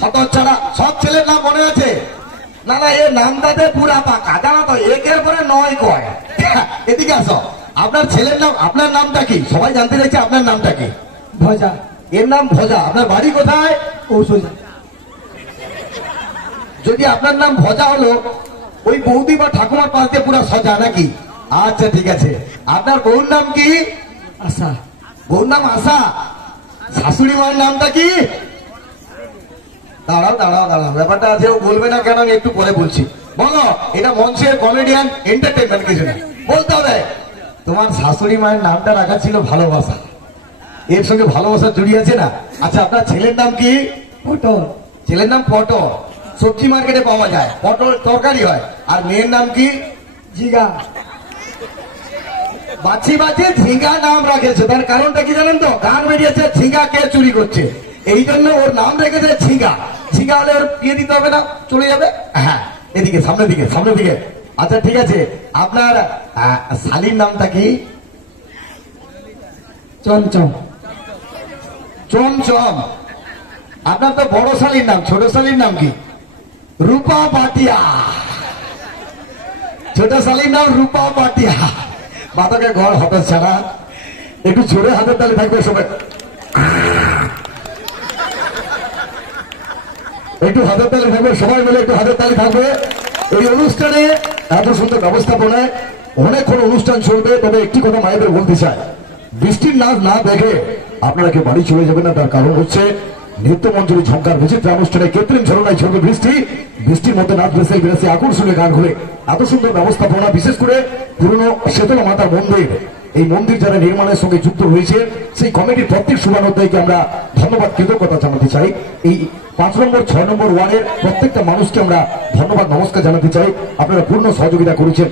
হতচ্ছাড়া, সব ছেলের নাম মনে আছে? না না, এ নামদাতে পুরা পাকা, জানো তো, একের পরে নয় কয়। এদিকে আসো, আপনার ছেলের নাম, আপনার নামটা কি? সবাই জানতে চাইছে আপনার নামটা কি? ভজা। এর নাম ভজা। আপনার বাড়ি কোথায়? ঔষধা। যদি আপনার নাম ভজা হলো, ওই বৌদি বা ঠাকুমার পাশ দিয়ে পুরা সজা নাকি? আচ্ছা ঠিক আছে। আপনার বউর নাম কি? আশা। বউর নাম আশা। শাশুড়ি মার নামটা কি? দাঁড়াও দাঁড়াও দাঁড়াও, ব্যাপারটা আছে, ও বলবে না কেন, আমি একটু পরে বলছি। বলো, এটা মঞ্চের কমেডিয়ান, এন্টারটেনমেন্ট, কিছু না বলতে হবে। তোমার শাশুড়ি মায়ের নামটা রাখা ছিল ভালোবাসা, এর সঙ্গে ভালোবাসা জড়িয়ে আছে না? আচ্ছা, আপনার ছেলের নাম কি? পটল। ছেলের নাম পটল, সবজি মার্কেটে পাওয়া যায়, পটল তরকারি হয়। আর মেয়ের নাম কি? জিগা। বাছি বাছি ঝিঙ্গা নাম রাখেছে, তার কারণটা কি জানেন তো? গান বেরিয়েছে ঝিঙ্গা কে চুরি করছে, এই জন্য ওর নাম রেখেছে ঝিঙ্গা। ঝিঙ্গা হলে ওর বিয়ে দিতে হবে না, চলে যাবে। হ্যাঁ, এদিকে, সামনের দিকে, সামনের দিকে। আচ্ছা ঠিক আছে, আপনার শালীর নামটা কি? চমচম। চমচম। আপনার তো বড় শালীর নাম, ছোট শালীর নাম কি? রূপা পাটিয়া। ছোট শালীর নাম রূপা পাটিয়া। বাতাকে ঘর হঠাৎ ছাড়া, একটু জোরে হাতের তালি থাকবে সবাই, একটু হাতের তালি থাকবে সবাই মিলে, একটু হাতের তালি থাকবে। এই অনুষ্ঠানে এত সুন্দর ব্যবস্থাপনায় অনেকক্ষণ অনুষ্ঠান চলবে। তবে একটি কথা মায়েদের বলতে চাই, বৃষ্টির নাচ না দেখে আপনারা কেউ বাড়ি চলে যাবেন না। তার কারণ হচ্ছে নৃত্য মঞ্জুরি ঝঙ্কার বিচিত্র অনুষ্ঠানে কৃত্রিম ঝরনায় ঝরবে বৃষ্টি। বৃষ্টির মধ্যে নাচ বেসে বেড়েছে আকর্ষণীয় গান ঘুরে এত সুন্দর ব্যবস্থাপনা। বিশেষ করে পুরনো শীতলা মাতার মন্দির, এই মন্দির যারা নির্মাণের সঙ্গে যুক্ত হয়েছে, সেই কমিটির প্রত্যেক শুভানুধ্যায়ীকে আমরা ধন্যবাদ, কৃতজ্ঞতা জানাতে চাই। এই 5 নম্বর 6 নম্বর ওয়ার্ডের প্রত্যেকটা মানুষকে আমরা ধন্যবাদ, নমস্কার জানাতে চাই। আপনারা পূর্ণ সহযোগিতা করেছেন।